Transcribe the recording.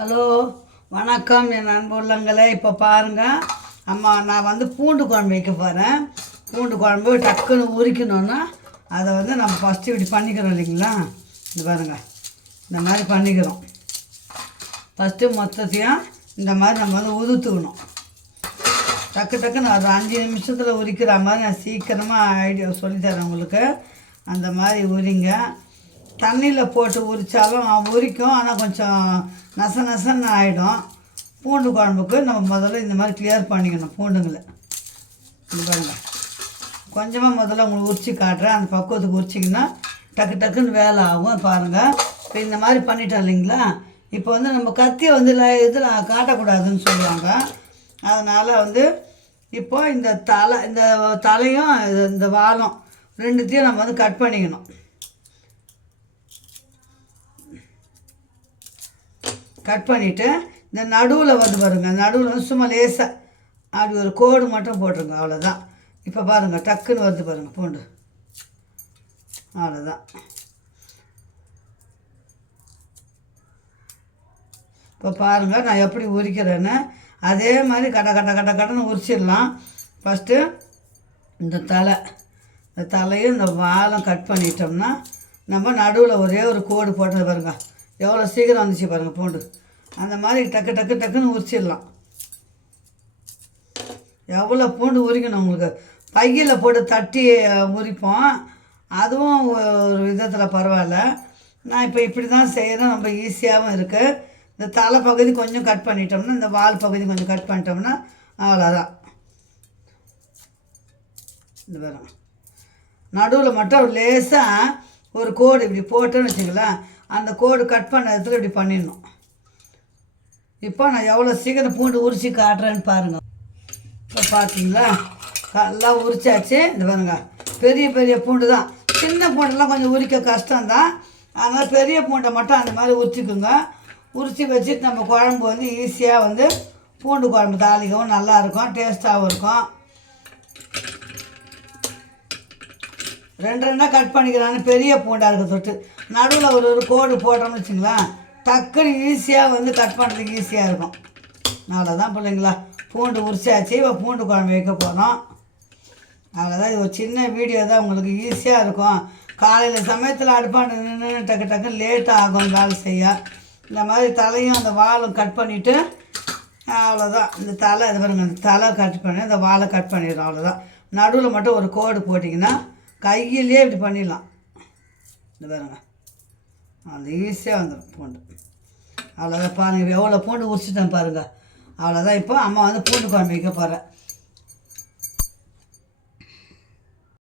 Hello, வணக்கம் என் அன்பு உள்ளங்களே. இப்போ பாருங்கள், அம்மா நான் பூண்டு குழம்பு வைக்க போகிறேன். பூண்டு குழம்பு டக்குன்னு உரிக்கணுன்னா அதை நம்ம ஃபஸ்ட்டு இப்படி பண்ணிக்கிறோம் இல்லைங்களா. இது பாருங்கள், இந்த மாதிரி பண்ணிக்கிறோம். ஃபஸ்ட்டு மொத்தத்தையும் இந்த மாதிரி நம்ம உதுத்துக்கணும். டக்கு டக்குன்னு ஒரு 5 நிமிஷத்தில் உரிக்கிற மாதிரி நான் சீக்கிரமாக ஐடியா சொல்லித்தரேன் உங்களுக்கு. அந்த மாதிரி உரிங்க. தண்ணியில் போட்டு உரித்தாலும் உரிக்கும், ஆனால் கொஞ்சம் நசன்னு ஆகிடும். பூண்டு குழம்புக்கு நம்ம முதல்ல இந்த மாதிரி கிளியர் பண்ணிக்கணும். பூண்டுங்களை இது பாருங்கள், கொஞ்சமாக முதல்ல உங்களுக்கு உரிச்சு காட்டுறேன். அந்த பக்குவத்துக்கு உரிச்சிங்கன்னா டக்கு டக்குன்னு வேலை ஆகும். பாருங்கள், இப்போ இந்த மாதிரி பண்ணிட்டோம் இல்லைங்களா. இப்போ நம்ம கத்தியை இதில் காட்டக்கூடாதுன்னு சொல்லுவாங்க. அதனால் இப்போ இந்த தலையும் இந்த வாலும் ரெண்டுத்தையும் நம்ம கட் பண்ணிக்கணும். கட் பண்ணிவிட்டு இந்த நடுவில் பாருங்கள், நடுவில் சும்மா லேசாக அப்படி ஒரு கோடு மட்டும் போட்டுருங்க, அவ்வளோதான். இப்போ பாருங்கள், டக்குன்னு வருது பாருங்கள் பூண்டு, அவ்வளோதான். இப்போ பாருங்கள் நான் எப்படி உரிக்கிறேன்னு. அதே மாதிரி கடன்னு உரிச்சிடலாம். ஃபஸ்ட்டு இந்த தலையும் இந்த வாலும் கட் பண்ணிட்டோம்னா நம்ம நடுவில் ஒரே ஒரு கோடு போட்டது பாருங்கள், எவ்வளோ சீக்கிரம் வந்துச்சு பாருங்கள் பூண்டு. அந்த மாதிரி டக்குன்னு உரிச்சிடலாம். எவ்வளோ பூண்டு உரிக்கணும் உங்களுக்கு. பையில் போட்டு தட்டி உரிப்போம், அதுவும் ஒரு விதத்தில் பரவாயில்ல. நான் இப்போ இப்படி தான் செய்கிறேன், ரொம்ப ஈஸியாகவும் இருக்குது. இந்த தலை பகுதி கொஞ்சம் கட் பண்ணிட்டோம்னா, இந்த வால் பகுதி கொஞ்சம் கட் பண்ணிட்டோம்னா அவ்வளோதான். இது வரும். நடுவில் மட்டும் லேசாக ஒரு கோடு இப்படி போட்டோன்னு வச்சுங்களேன், அந்த கோடு கட் பண்ண இடத்துல இப்படி பண்ணிடணும். இப்போ நான் எவ்வளோ சீக்கிரம் பூண்டு உரித்து காட்டுறேன்னு பாருங்கள். இப்போ பார்த்தீங்களா, நல்லா உரிச்சாச்சு. இது பாருங்க, பெரிய பூண்டு தான். சின்ன பூண்டெல்லாம் கொஞ்சம் உரிக்க கஷ்டம்தான். அதனால் பெரிய பூண்டை மட்டும் அந்த மாதிரி உரிச்சிக்குங்க. உரித்து வச்சுட்டு நம்ம குழம்பு ஈஸியாக பூண்டு குழம்பு தாளிக்கவும் நல்லாயிருக்கும், டேஸ்ட்டாகவும் இருக்கும். ரெண்டாக கட் பண்ணிக்கிறான்னு பெரிய பூண்டாக இருக்க தொட்டு நடுவில் ஒரு கோடு போட்டோம்னு வச்சுங்களேன், டக்குன்னு ஈஸியாக கட் பண்ணுறதுக்கு ஈஸியாக இருக்கும். அவ்வளோதான் பிள்ளைங்களா, பூண்டு உரிச்சாச்சு. இப்போ பூண்டு குழம்பு வைக்க போகிறோம். அவ்வளோதான். இது ஒரு சின்ன வீடியோ தான், உங்களுக்கு ஈஸியாக இருக்கும். காலையில் சமயத்தில் அடுப்பாண்டு நின்று டக்கு லேட் ஆகும் வேலை செய்ய. இந்த மாதிரி தலையும் அந்த வாலும் கட் பண்ணிவிட்டு அவ்வளோதான். இந்த தலை இது பாருங்க, இந்த தலை கட் பண்ணி இந்த வாலை கட் பண்ணிடுறோம், அவ்வளோதான். நடுவில் மட்டும் ஒரு கோடு போட்டிங்கன்னா கையிலே இப்படி பண்ணிடலாம். இது பாருங்க, அது ஈஸியாக வந்துடும் பூண்டு. அவ்வளோதான். பாருங்கள் எவ்வளோ பூண்டு உரிச்சிட்டேன் பாருங்கள், அவ்வளோதான். இப்போ அம்மா பூண்டு குழம்பு வைக்க போகிறேன்.